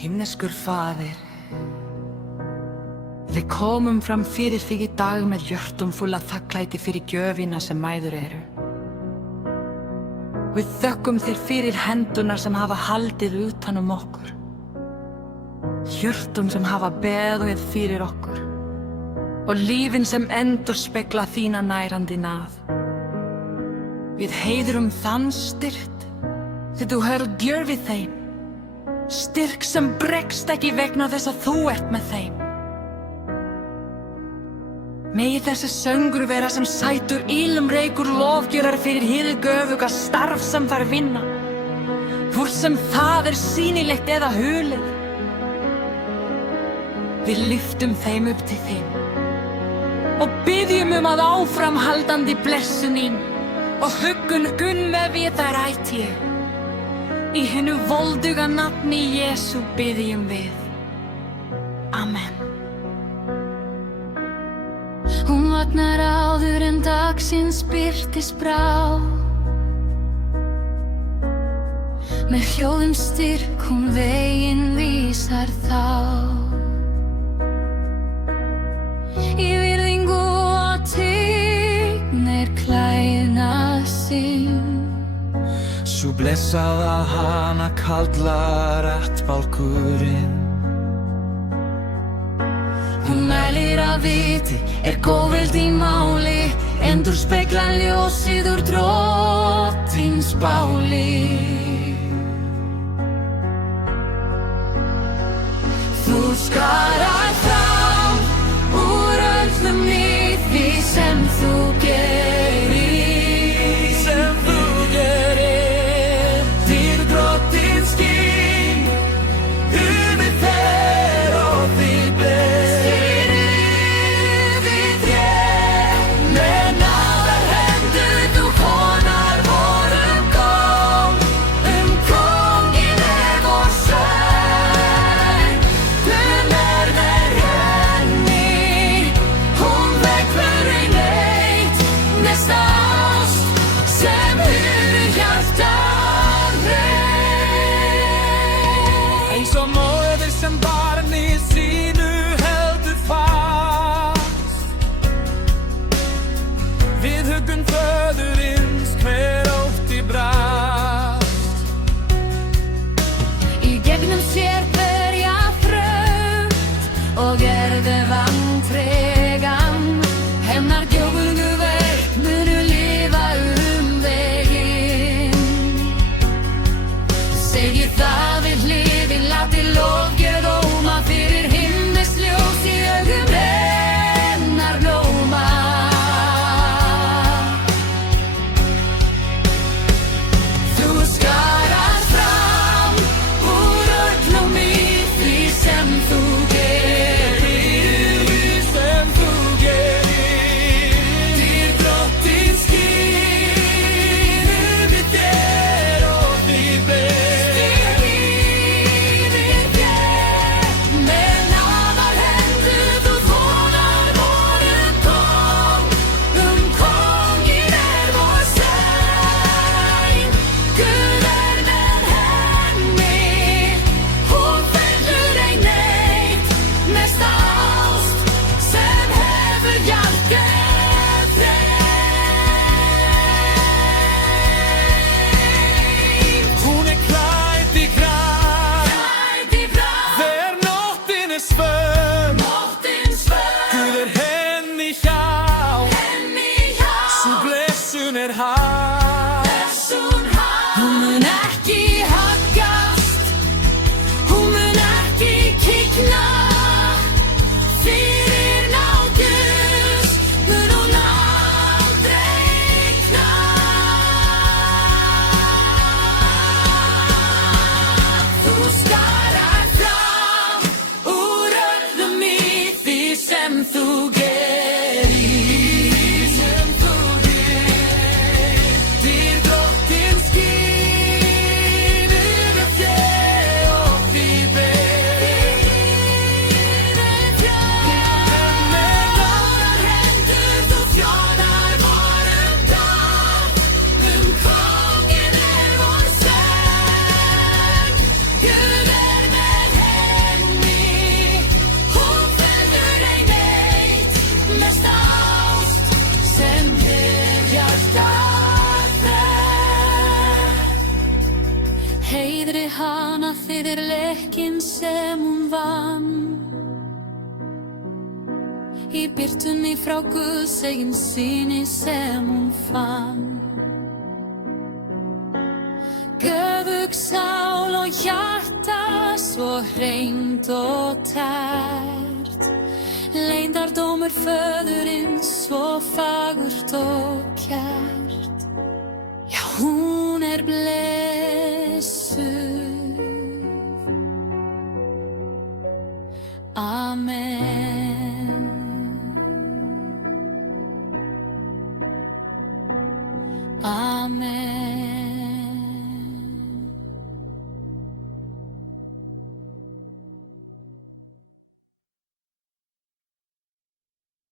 Himneskur Faðir, við komum fram fyrir þig í dag með hjörtum full af þakklæti fyrir gjöfina sem mæður eru. Við þökkum þér fyrir hendunar sem hafa haldið utan okkur, hjörtum sem hafa beðið fyrir okkur og lífin sem endurspegla þína nærandi náð. Við heiðrum þann styrk því þú hefur gjörfið þeim, styrk sem bregst ekki vegna þess að þú ert með þeim. Megi þessi söngur vera sem sætur ilmreikur lofgjörar fyrir hið göfuga starf sem þær vinna, hvort sem það sýnilegt eða hulið. Við lyftum þeim upp til þín og biðjum að áframhaldandi blessun þín og huggun með við þær ætti ég. Í hinu volduga nafni Jesú biðjum við. Amen. Hún vaknar áður en dagsins birtist brá, með hljóðum styrk hún veginn vísar þá. Í virðingu og tign klæðna sín, sú blessaða hana kallar ættbálkurinn. Hún mælir af viti, góðvild í máli, endurspegla ljósið úr drottins báli. Þú skarar fram úr öllum í því sem þú gerir, til drottins skín yfir þér og því ber. Yfir þér með náðar hendur þú konar vorum kóng, kónginn vor sæl. Hún með henni, hún vekur ei neitt, mest ást sem hurð hjartan reynt. Eins og móðir sem barni sínu heldur fast, við huggun föðurins hver ótti brast. Í gegnum sér berja þröngt og gerði vantregan, hennar djöfulgu verk munu lifa veginn. Segir það við hlið, láti lofgjörð óma fyrir himnesljós í augum hennar lóma. Þú skarar fram úr öllum í því sem þú gerir, til drottins skín yfir þér og því ber. Yfir þér með náðar hendur þú vonar vorum kóng, kónginn vor sæl. Guð með henni, hún fellur ei neitt, mest ást sem hefur hjálpað þeim. Hún klædd í græn þegar nóttin svöng, Guð henni hjá, sú blessun hans. Hún mun ekki haggast, hún mun ekki kikna, fyrir náð Guðs mun hún aldrei kna. Þú skarar fram úr öllum í því sem þú gerir, hana fyrir leikinn sem hún vann. Í birtunni frá Guðs eigin syni sem hún fann. Göfug sál og hjarta svo hreint og tært. Leyndardómur föðurins svo fagurt og kært. Já, hún blessuð. Amen. Amen.